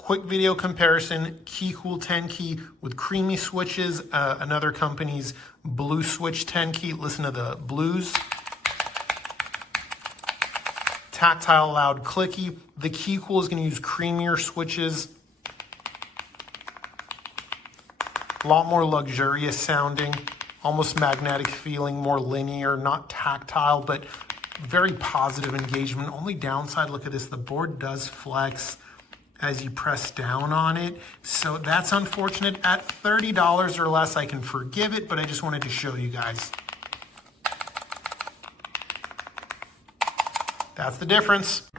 Quick video comparison, KEYCOOL 10 key with creamy switches, another company's blue switch 10 key. Listen to the blues. Tactile, loud, clicky. The KEYCOOL is going to use creamier switches. A lot more luxurious sounding, almost magnetic feeling, more linear, not tactile, but very positive engagement. Only downside, look at this, the board does flex as you press down on it. So that's unfortunate. At $30 or less, I can forgive it, but I just wanted to show you guys. That's the difference.